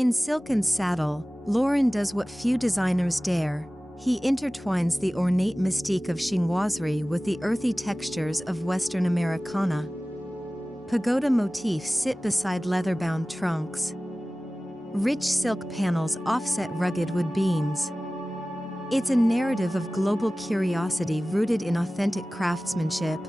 In Silk and Saddle, Lauren does what few designers dare. He intertwines the ornate mystique of chinoiserie with the earthy textures of Western Americana. Pagoda motifs sit beside leather-bound trunks. Rich silk panels offset rugged wood beams. It's a narrative of global curiosity rooted in authentic craftsmanship.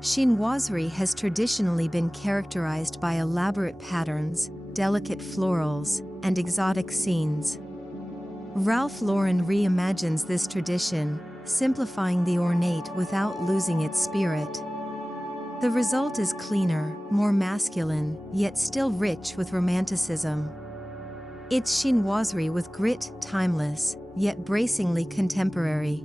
Chinoiserie has traditionally been characterized by elaborate patterns, delicate florals, and exotic scenes. Ralph Lauren reimagines this tradition, simplifying the ornate without losing its spirit. The result is cleaner, more masculine, yet still rich with romanticism. It's chinoiserie with grit, timeless, yet bracingly contemporary.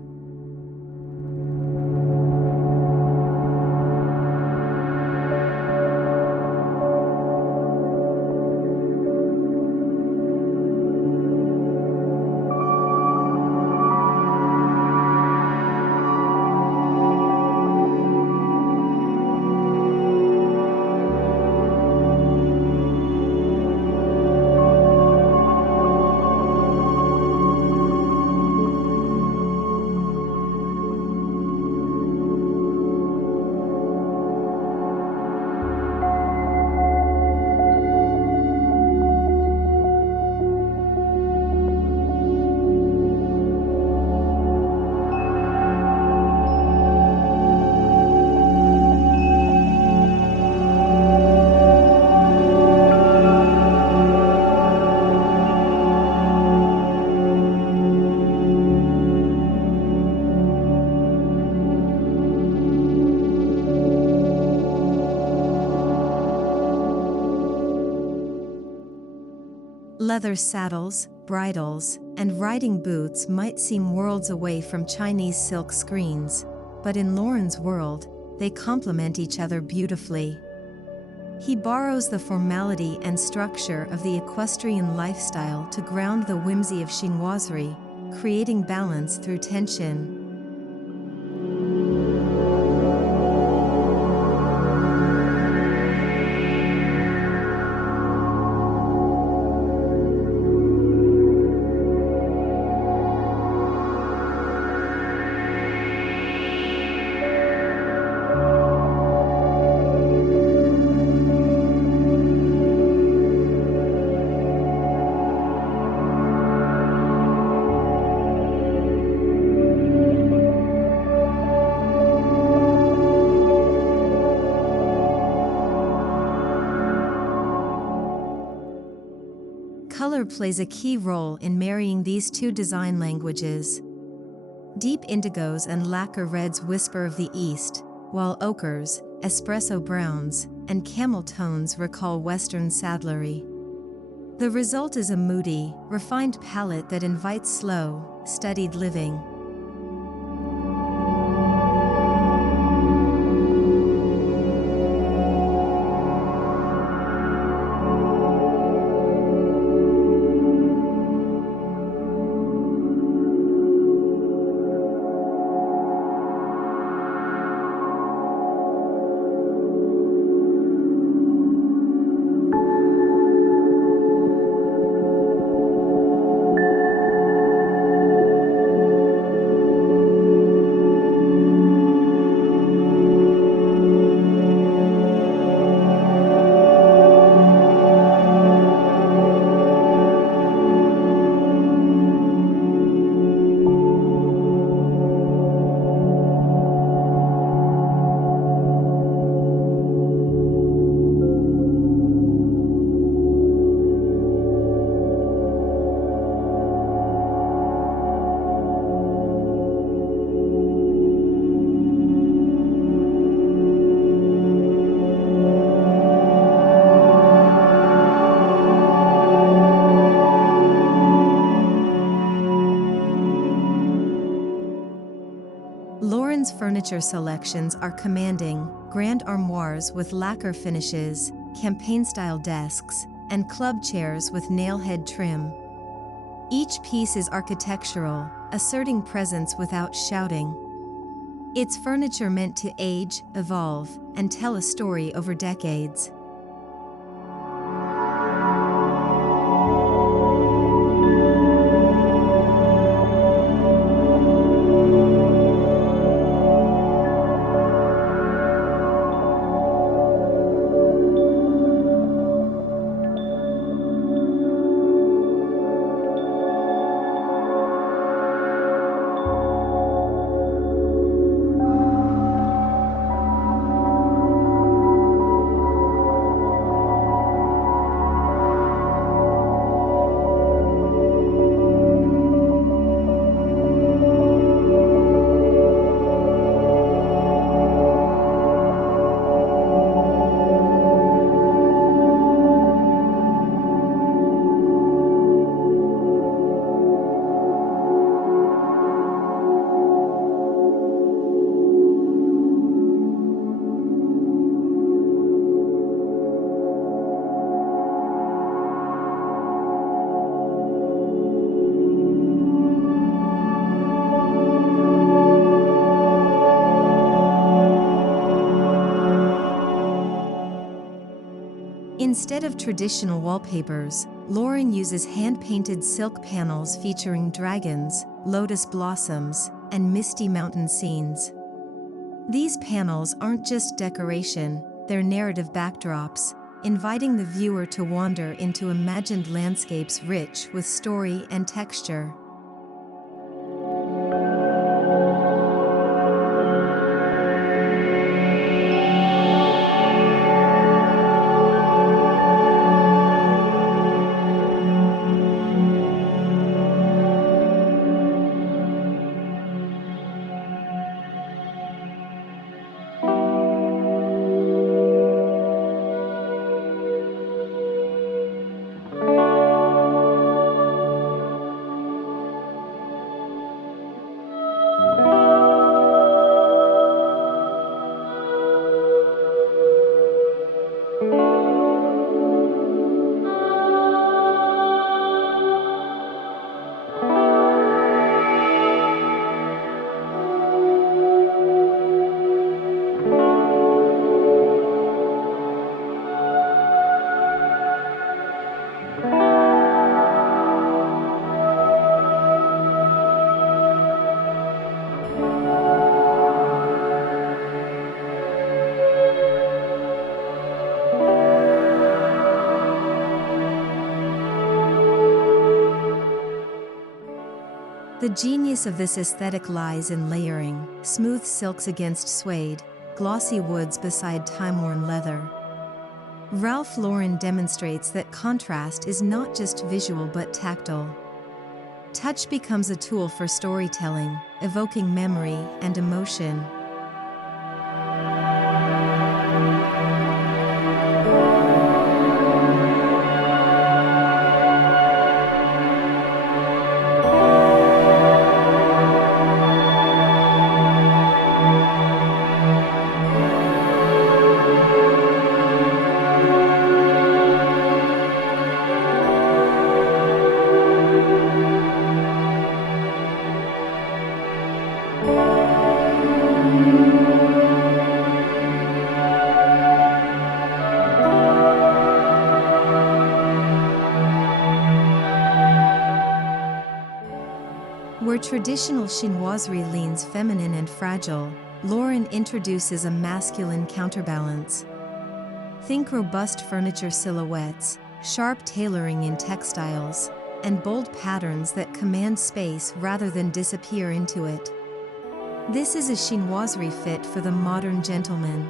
Leather saddles, bridles, and riding boots might seem worlds away from Chinese silk screens, but in Lauren's world, they complement each other beautifully. He borrows the formality and structure of the equestrian lifestyle to ground the whimsy of chinoiserie, creating balance through tension. Color plays a key role in marrying these two design languages. Deep indigos and lacquer reds whisper of the East, while ochres, espresso browns, and camel tones recall Western saddlery. The result is a moody, refined palette that invites slow, studied living. Lauren's furniture selections are commanding: grand armoires with lacquer finishes, campaign-style desks, and club chairs with nailhead trim. Each piece is architectural, asserting presence without shouting. It's furniture meant to age, evolve, and tell a story over decades. Instead of traditional wallpapers, Lauren uses hand-painted silk panels featuring dragons, lotus blossoms, and misty mountain scenes. These panels aren't just decoration, they're narrative backdrops, inviting the viewer to wander into imagined landscapes rich with story and texture. The genius of this aesthetic lies in layering: smooth silks against suede, glossy woods beside time-worn leather. Ralph Lauren demonstrates that contrast is not just visual but tactile. Touch becomes a tool for storytelling, evoking memory and emotion. Where traditional chinoiserie leans feminine and fragile, Lauren introduces a masculine counterbalance. Think robust furniture silhouettes, sharp tailoring in textiles, and bold patterns that command space rather than disappear into it. This is a chinoiserie fit for the modern gentleman.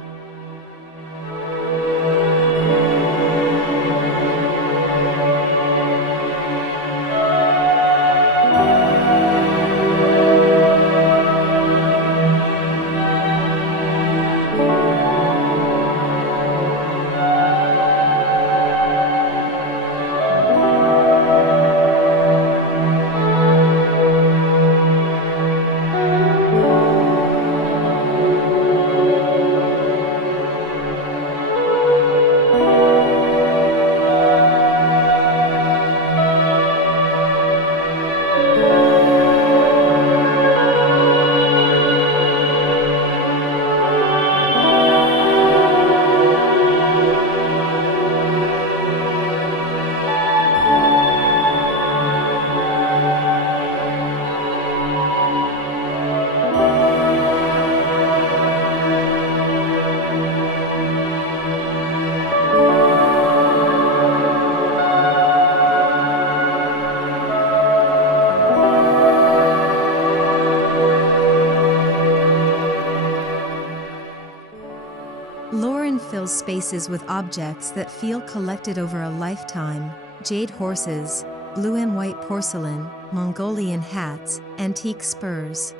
spaces with objects that feel collected over a lifetime: jade horses, blue and white porcelain, Mongolian hats, antique spurs.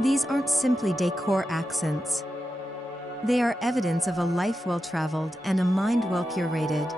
These aren't simply decor accents. They are evidence of a life well traveled and a mind well curated.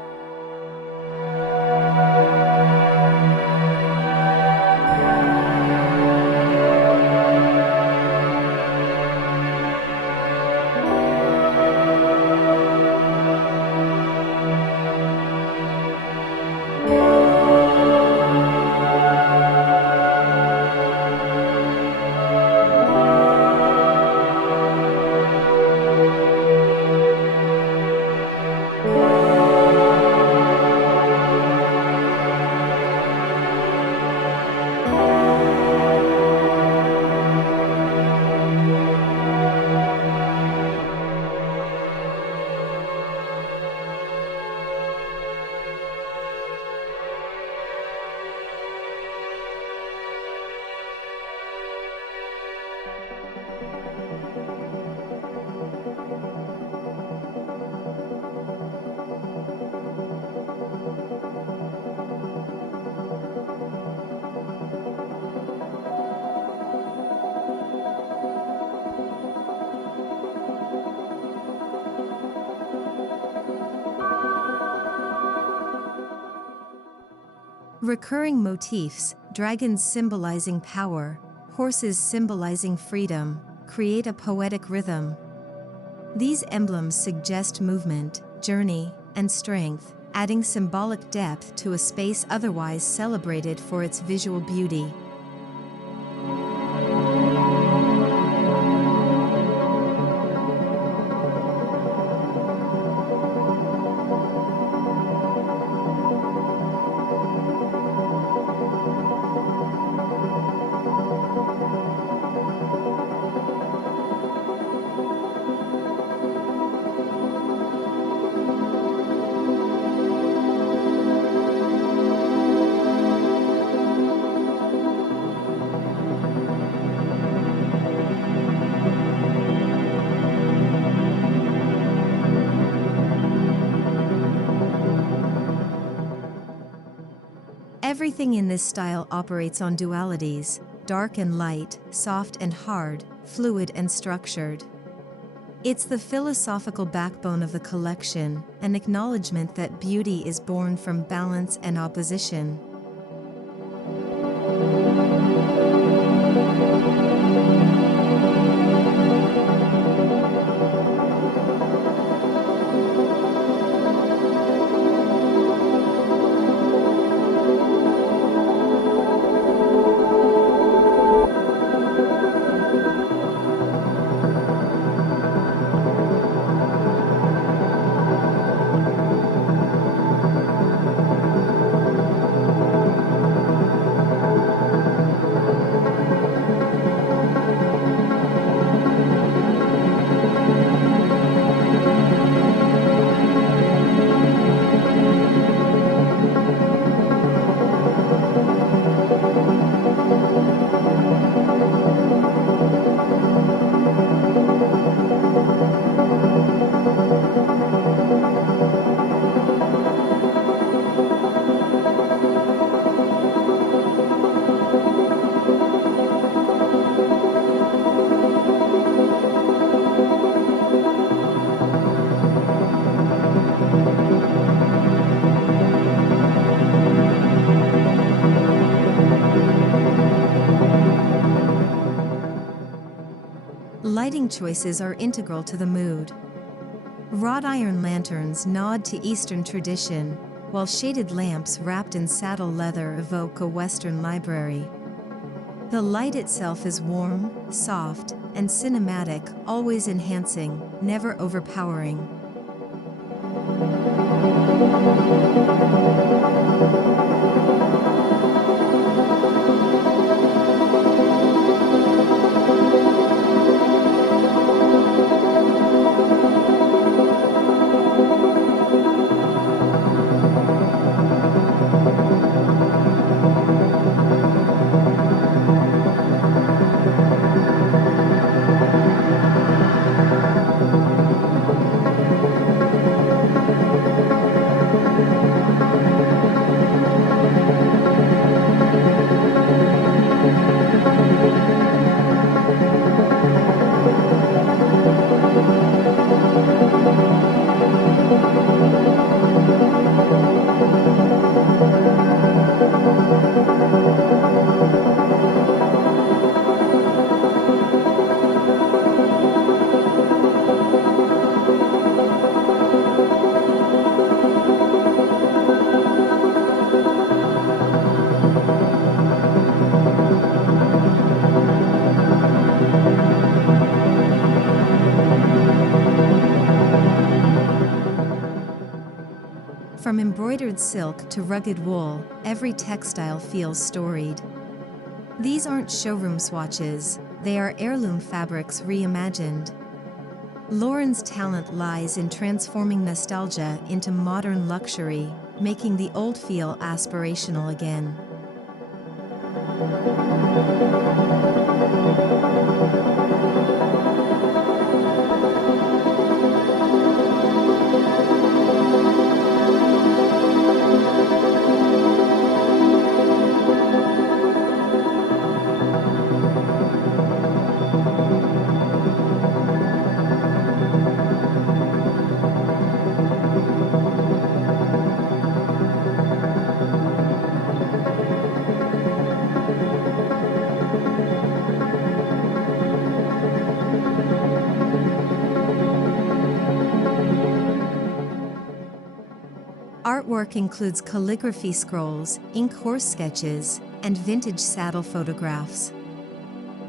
Recurring motifs, dragons symbolizing power, horses symbolizing freedom, create a poetic rhythm. These emblems suggest movement, journey, and strength, adding symbolic depth to a space otherwise celebrated for its visual beauty. Everything in this style operates on dualities: dark and light, soft and hard, fluid and structured. It's the philosophical backbone of the collection, an acknowledgement that beauty is born from balance and opposition. Lighting choices are integral to the mood. Wrought iron lanterns nod to Eastern tradition, while shaded lamps wrapped in saddle leather evoke a Western library. The light itself is warm, soft, and cinematic, always enhancing, never overpowering. From embroidered silk to rugged wool, every textile feels storied. These aren't showroom swatches, they are heirloom fabrics reimagined. Lauren's talent lies in transforming nostalgia into modern luxury, making the old feel aspirational again. Artwork includes calligraphy scrolls, ink horse sketches, and vintage saddle photographs.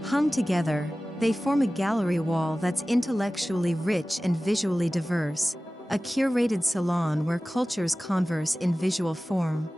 Hung together, they form a gallery wall that's intellectually rich and visually diverse, a curated salon where cultures converse in visual form.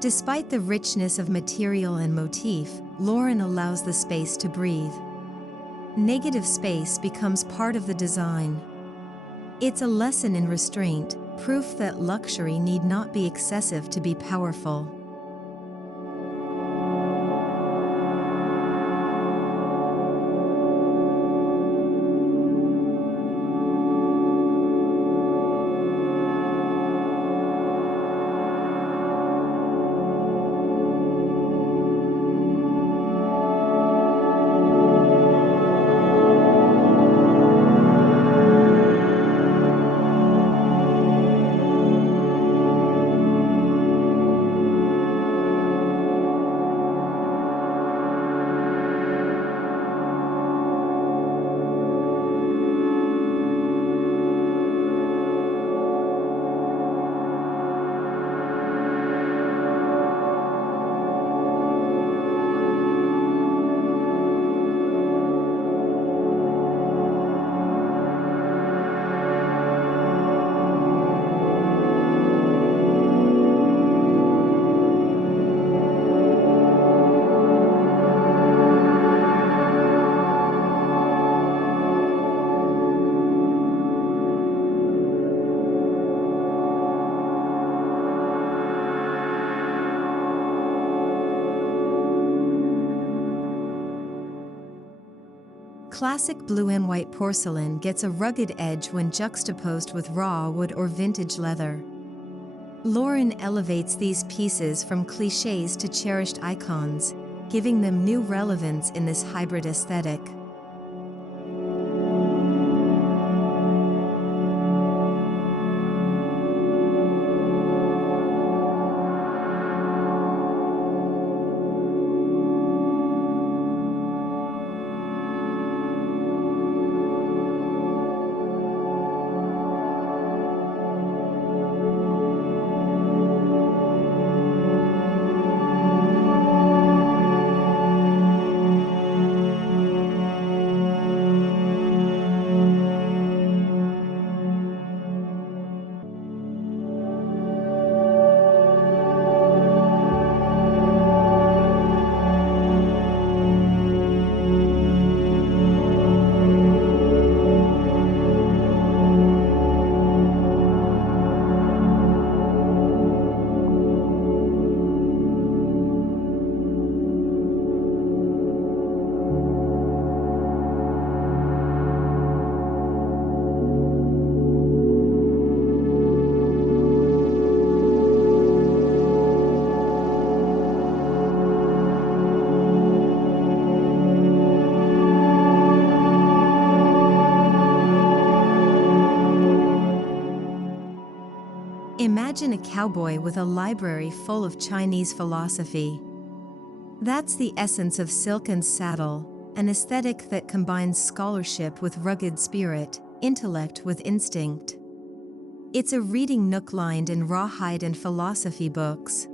Despite the richness of material and motif, Lauren allows the space to breathe. Negative space becomes part of the design. It's a lesson in restraint, proof that luxury need not be excessive to be powerful. Classic blue and white porcelain gets a rugged edge when juxtaposed with raw wood or vintage leather. Lauren elevates these pieces from clichés to cherished icons, giving them new relevance in this hybrid aesthetic. Imagine a cowboy with a library full of Chinese philosophy. That's the essence of Silk and Saddle, an aesthetic that combines scholarship with rugged spirit, intellect with instinct. It's a reading nook lined in rawhide and philosophy books.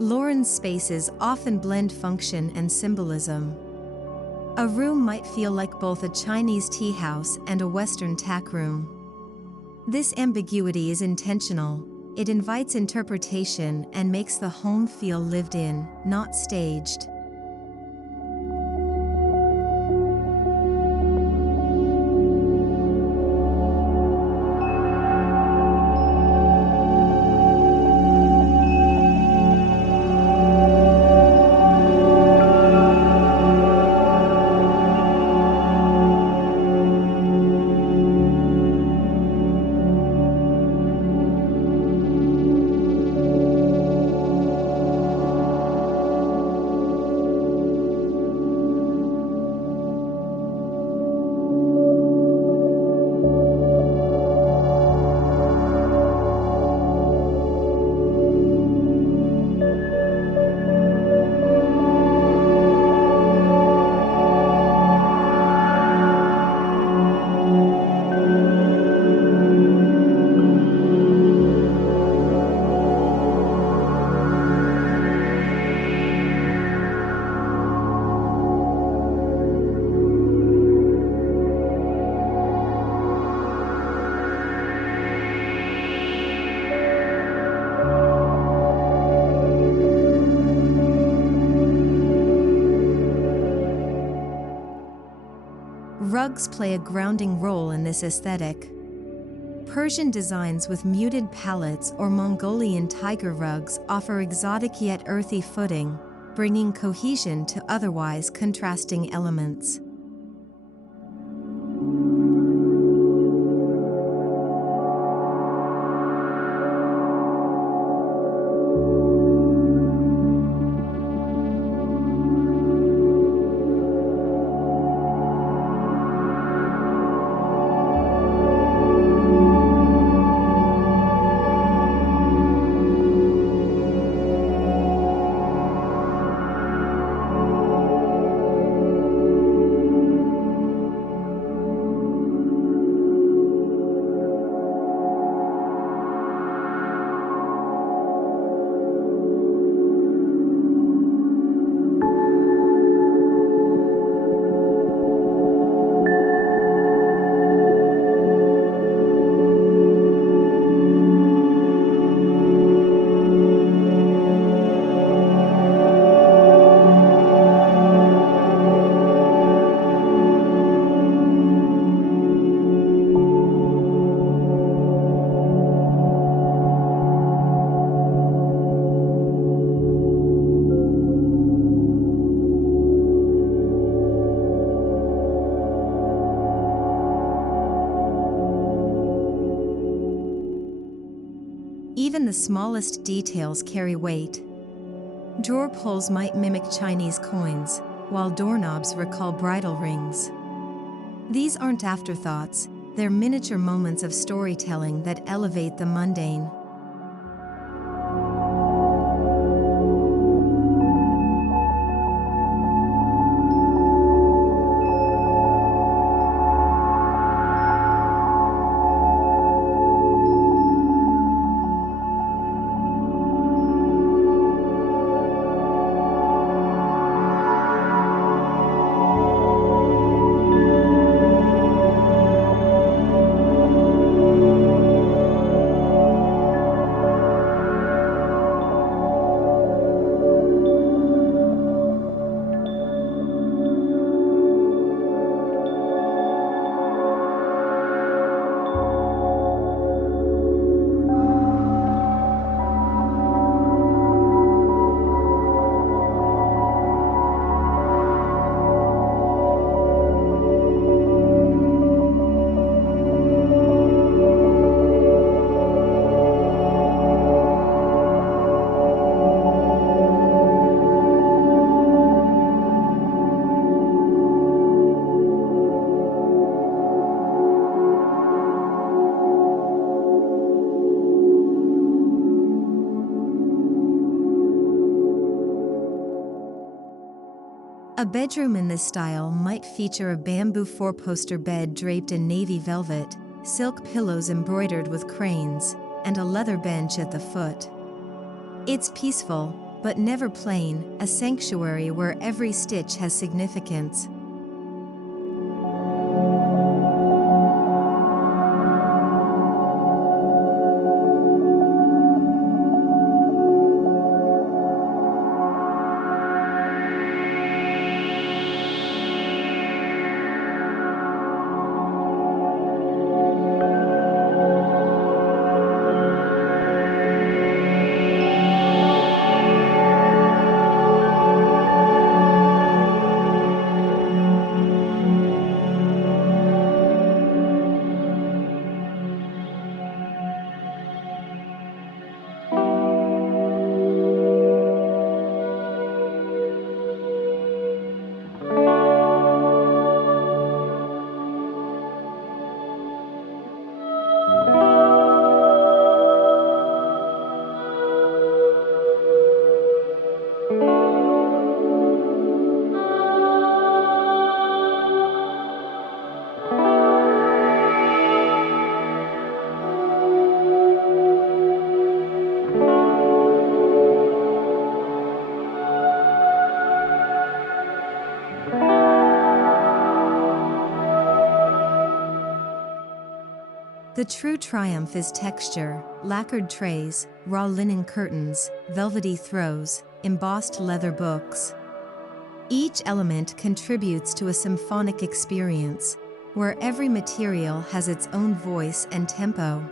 Lauren's spaces often blend function and symbolism. A room might feel like both a Chinese tea house and a Western tack room. This ambiguity is intentional. It invites interpretation and makes the home feel lived in, not staged. Rugs play a grounding role in this aesthetic. Persian designs with muted palettes or Mongolian tiger rugs offer exotic yet earthy footing, bringing cohesion to otherwise contrasting elements. Even the smallest details carry weight. Drawer pulls might mimic Chinese coins, while doorknobs recall bridal rings. These aren't afterthoughts, they're miniature moments of storytelling that elevate the mundane. A bedroom in this style might feature a bamboo four-poster bed draped in navy velvet, silk pillows embroidered with cranes, and a leather bench at the foot. It's peaceful, but never plain, a sanctuary where every stitch has significance. The true triumph is texture: lacquered trays, raw linen curtains, velvety throws, embossed leather books. Each element contributes to a symphonic experience, where every material has its own voice and tempo.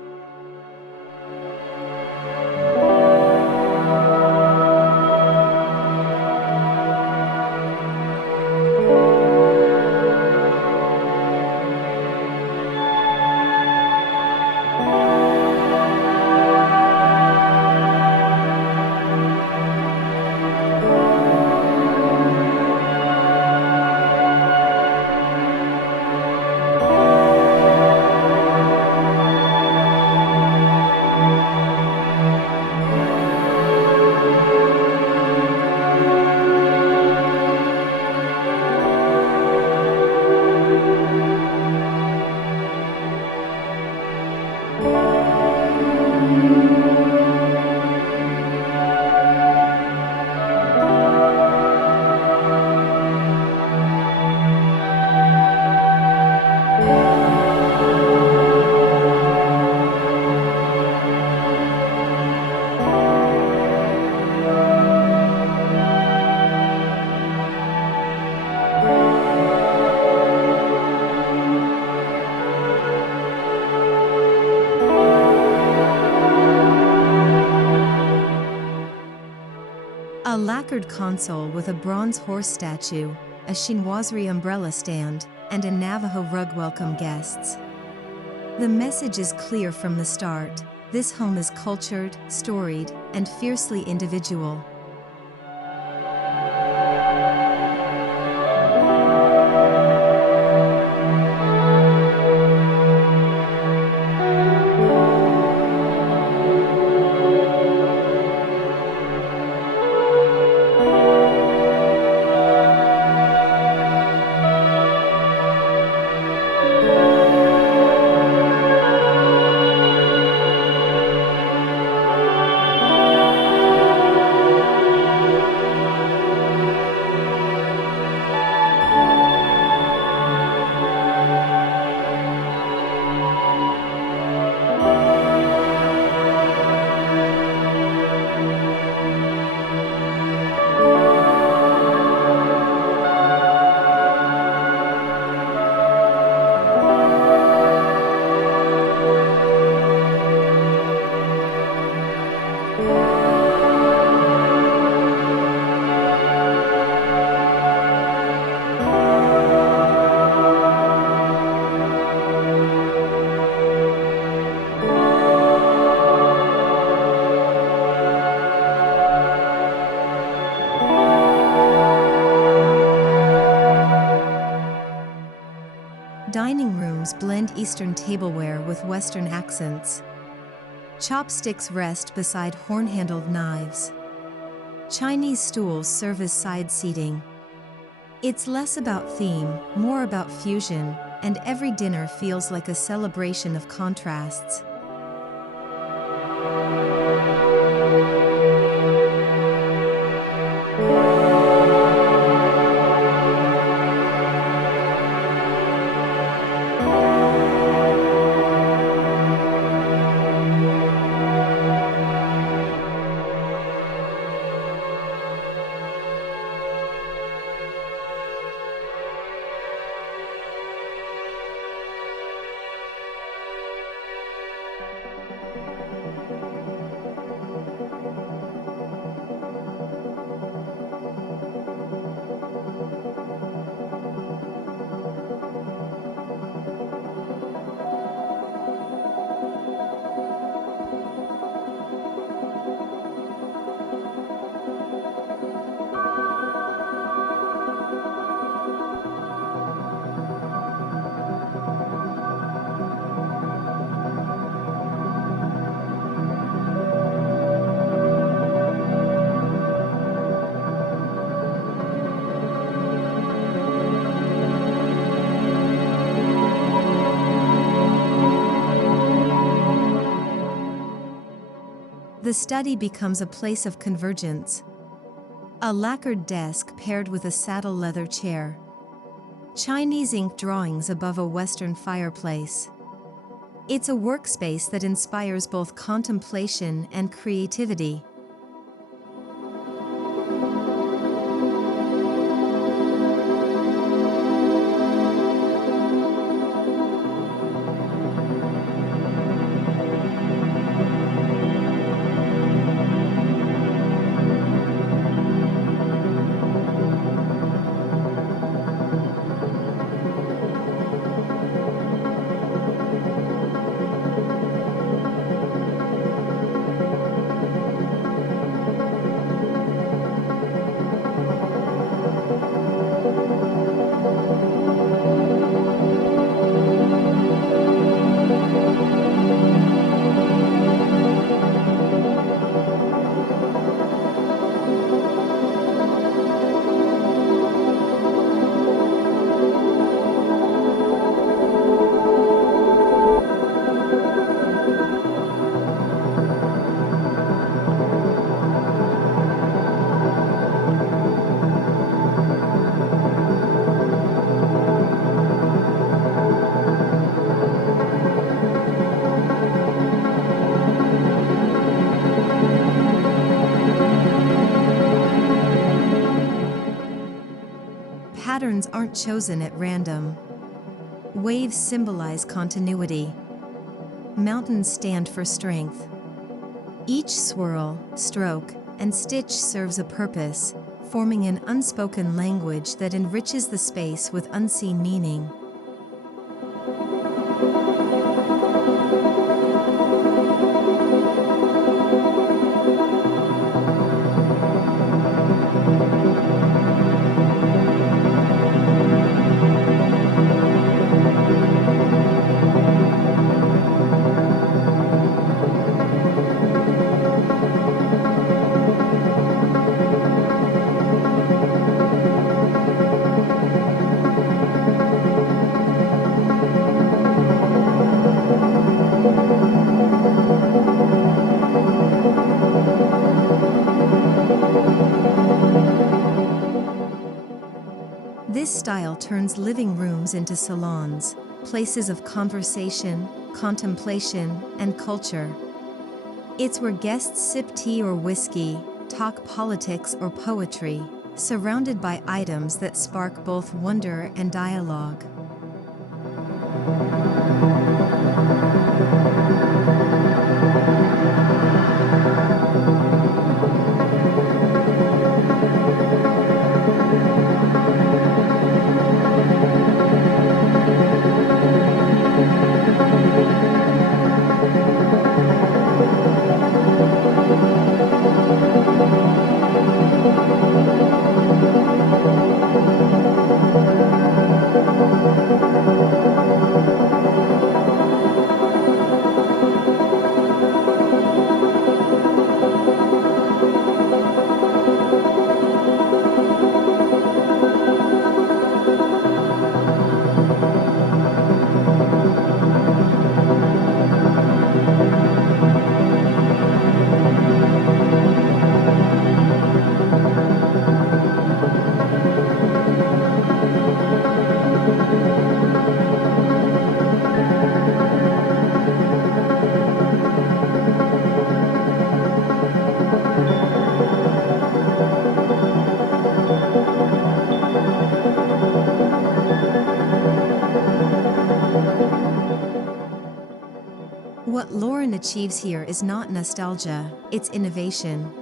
A lacquered console with a bronze horse statue, a chinoiserie umbrella stand, and a Navajo rug welcome guests. The message is clear from the start: this home is cultured, storied, and fiercely individual. refined Eastern tableware with Western accents. Chopsticks rest beside horn-handled knives. Chinese stools serve as side seating. It's less about theme, more about fusion, and every dinner feels like a celebration of contrasts. The study becomes a place of convergence. A lacquered desk paired with a saddle leather chair. Chinese ink drawings above a Western fireplace. It's a workspace that inspires both contemplation and creativity. Patterns aren't chosen at random. Waves symbolize continuity. Mountains stand for strength. Each swirl, stroke, and stitch serves a purpose, forming an unspoken language that enriches the space with unseen meaning. This style turns living rooms into salons, places of conversation, contemplation, and culture. It's where guests sip tea or whiskey, talk politics or poetry, surrounded by items that spark both wonder and dialogue. achieves here is not nostalgia, it's innovation.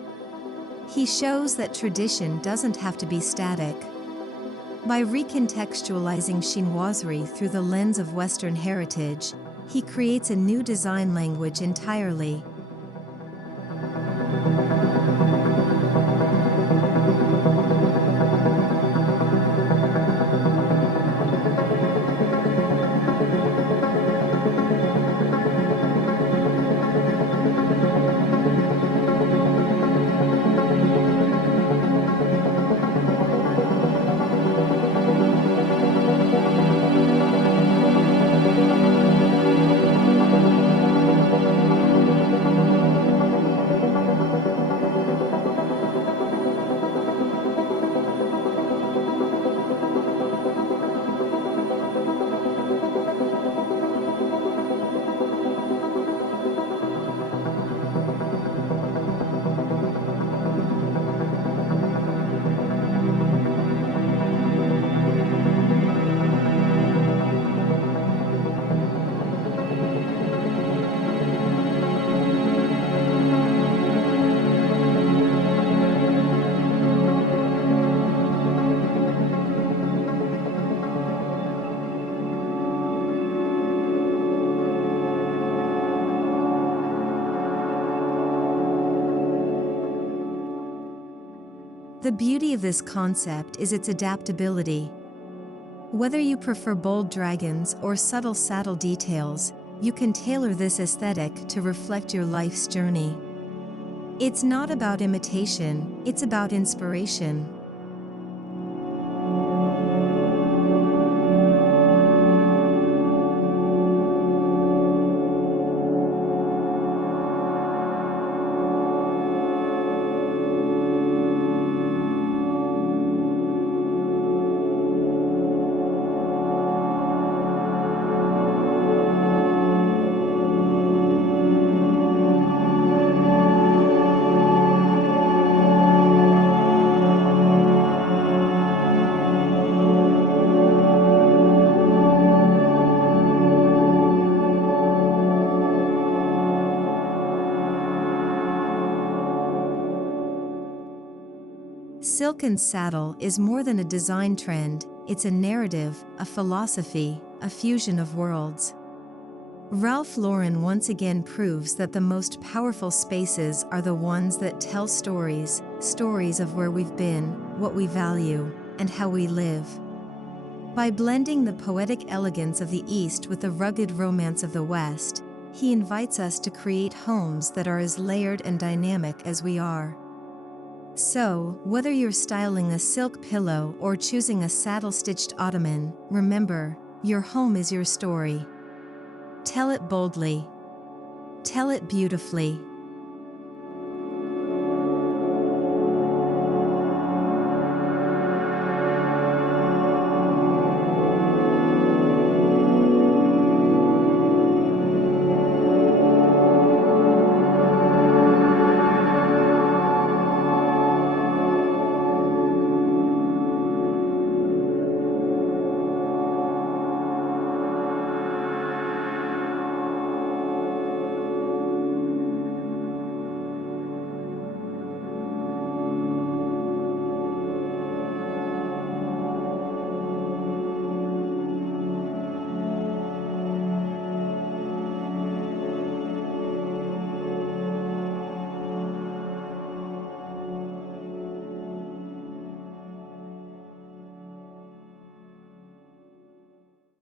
He shows that tradition doesn't have to be static. By recontextualizing chinoiserie through the lens of Western heritage, he creates a new design language entirely. The beauty of this concept is its adaptability. Whether you prefer bold dragons or subtle saddle details, you can tailor this aesthetic to reflect your life's journey. It's not about imitation, it's about inspiration. Silken saddle is more than a design trend, it's a narrative, a philosophy, a fusion of worlds. Ralph Lauren once again proves that the most powerful spaces are the ones that tell stories, stories of where we've been, what we value, and how we live. By blending the poetic elegance of the East with the rugged romance of the West, he invites us to create homes that are as layered and dynamic as we are. So, whether you're styling a silk pillow or choosing a saddle-stitched ottoman, remember, your home is your story. Tell it boldly. Tell it beautifully.